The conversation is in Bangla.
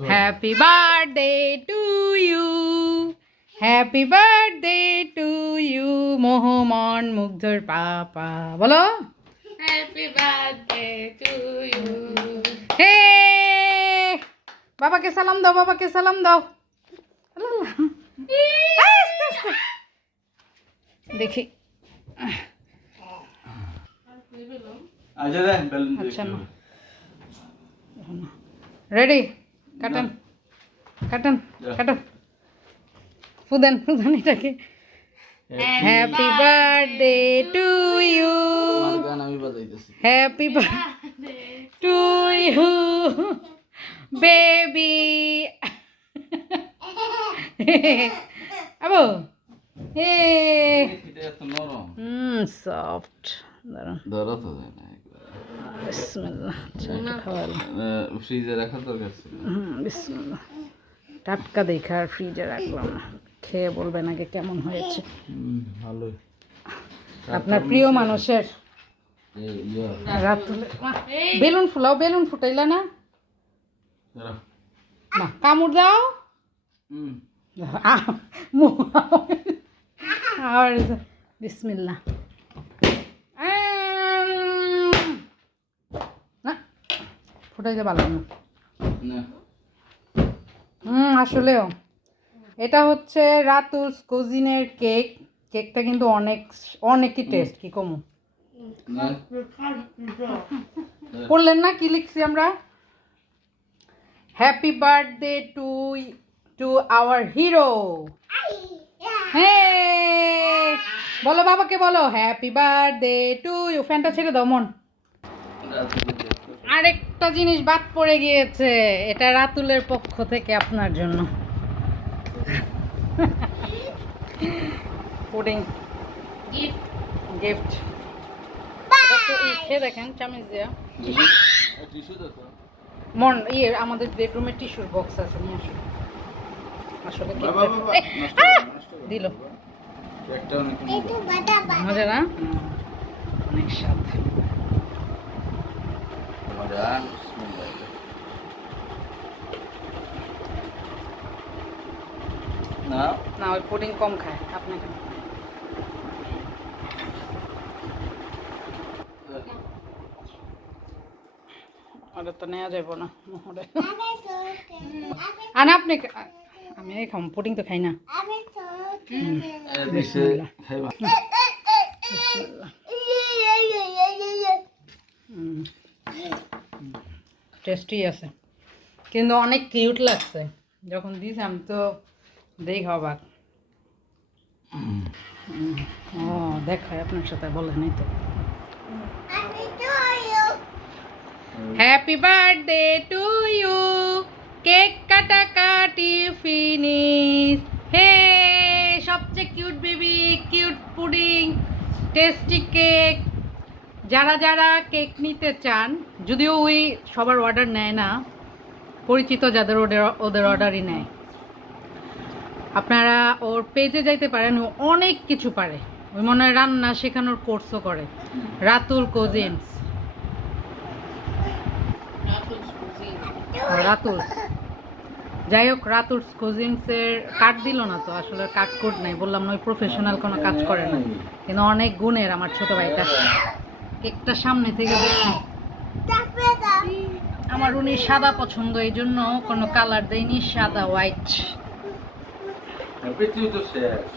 Happy birthday to you, happy birthday to you Mohmon মুগ্ধর পাপা। বলো happy birthday to you. Hey, বাবাকে সালাম দাও, বাবাকে সালাম দাও। আস্তে আস্তে। দেখি আচ্ছা না, রেডি, কাটেন কাটেন কাটেন, ফুদেন ফুদেন এটাকে। Happy birthday to you, happy birthday to you baby. আবো হে সফট, দাঁড়ান বিসমিল্লাহ। ফ্রিজে রাখার দরকার ছিল। বিসমিল্লাহ। টাটকা দেখা আর ফ্রিজে রাখলাম না, খেয়ে বলবেন আগে কেমন হয়েছে। ভালোই। আপনার প্রিয় মানুষের রাত বেলুন ফুলাও, বেলুন ফুটাইলা না? না, কামড় দাও। আর বিসমিল্লাহ। না ফুটাইতে পারলাম না। আসলেও এটা হচ্ছে রাতুলস কুজিনের কেক। কেকটা কিন্তু অনেকই টেস্ট। কি কমু পড়লেন না কি লিখছি আমরা? Happy birthday to our hero. হ্যাঁ বলো, বাবাকে বলো হ্যাপি বার্থডে টু ইউ। ফ্যানটা ছেড়ে দাও মন। আরেকটা জিনিস বাদ পড়ে গিয়েছে, এটা রাতুলের পক্ষ থেকে আপনার জন্য পুডিং গিফট। খেয়ে দেখেন চামিচ দিয়া। মন আমাদের বেডরুমে টিস্যুর বক্স আছে, নিয়ে আসো। আসলে দিল মজা না, অনেক স্বাদ। না ওই পুডিং কম খায়, আপনি খান। ওটা তো নেওয়া যাইব না। আর আপনি আমি খাম, পুডিং তো খাই না। টেস্টি আছে কিন্তু অনেক কিউট লাগছে যখন দিস। আমি তো দেখ অবাক। ও দেখায় আপনার সাথে বলে নাই তো। Happy birthday to you, cake কাটাকাটি ফিনিশ। হে, সবচেয়ে cute baby, cute pudding, tasty cake. যারা যারা কেক নিতে চান, যদিও ওই সবার অর্ডার নেয় না, পরিচিত যাদের ওদের অর্ডারই নেয়, আপনারা ওর পেজে যাইতে পারেন। ও অনেক কিছু পারে, ওই মনে হয় রান্না শেখানোর কোর্সও করে। রাতুল কুজিনস, রাতুল যাই হোক, রাতুলস কুজিনসের কার্ড দিল না তো, আসলে কার্ড কোড নাই, বললাম না ওই প্রফেশনাল কোনো কাজ করে না, কিন্তু অনেক গুণের আমার ছোট ভাইটা। কেকটা সামনে থেকে দেখি, আমার উনি সাদা পছন্দ, এই জন্য কোনো কালার দেয়নি, সাদা হোয়াইট।